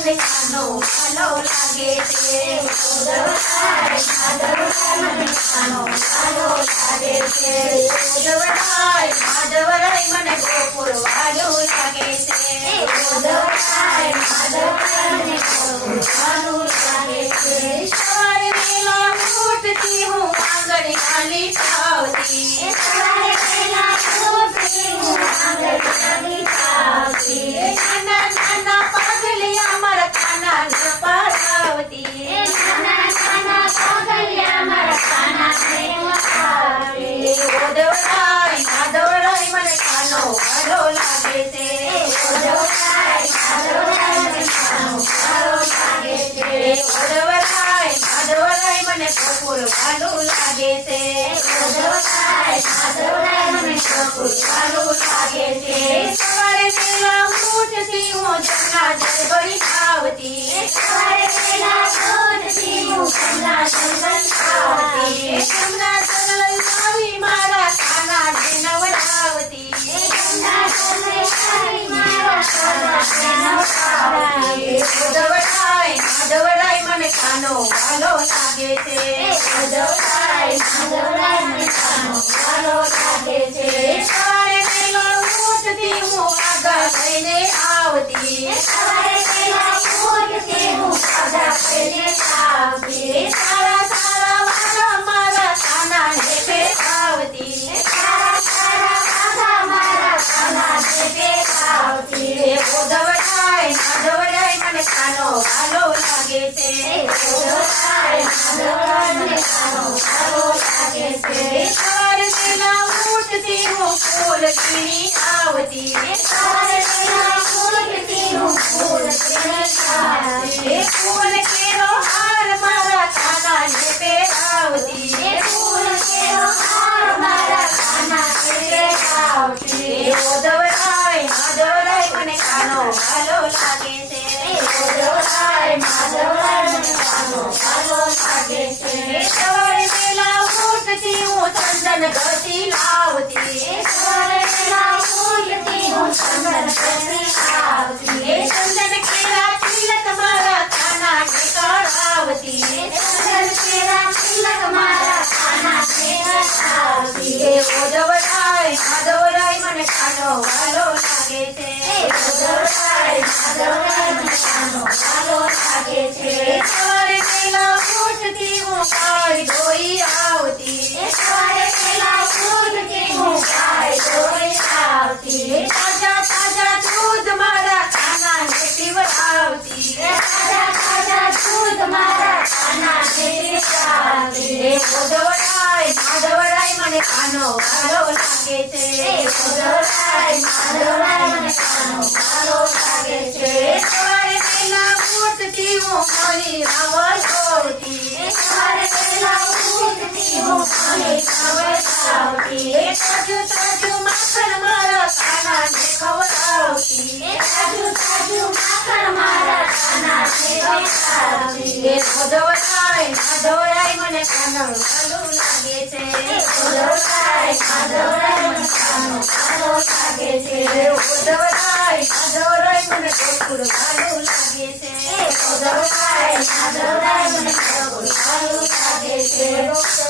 મને કાનો કાલો લાગે છે માધવરાય મને ગોકુળ વાળું લાગે છે સવારે વેલા ઉઠતી હું આંગણિયા લીટાવતી નાના નાના પગલિયા મારા કાના ને પડાવતી માધવરાય મને કાનો વાળો લાગે છે માધવરાય મને ગોકુળ વાળું લાગે છે સવારે વેલા ઉઠતી હું જમના જળબરી ખાવતી જમના જળ લાવી મારા કાના ને નવડાવતી માધવરાય મને કાનો વાલો લાગે છે સવારે વેલો ઉઠતી હું આગળ લઈને આવતી સારા સારા વાળા મારા કાના ને પહેરાવતી માધવરાય મને કાનો વાલો લાગે છે સવારે વેલા ઉઠતી હું ફૂલ વીણી આવતી ફૂલ કેરો હાર મારા કાના ને પહેરાવતી માધવરાય મને કાનો વાલો લાગે છે સવારે વેલા ઉઠતી હું ચંદન ગતિ લાવતી ચંદન કેરા તિલક મારા કાના ને કરાવતી માધવરાય મને કાનો વાલો લાગે છે સવારે વેલા ઉઠતી હું ગાય ધોઈ આવતી તાજા તાજા દૂધ મારા કાના ને પીવડાવતી માધવરાય મને કાનો વાલો લાગે છે સવારે વેલા ઉઠતી હું મારી રાવલ દોડતી તાજુ તાજુ માખણ મારા કાના ને ખવડાવતી માધવરાય મને કાનો વાલો લાગે છે માધવરાય મને ગોકુળ વાળું લાગે છે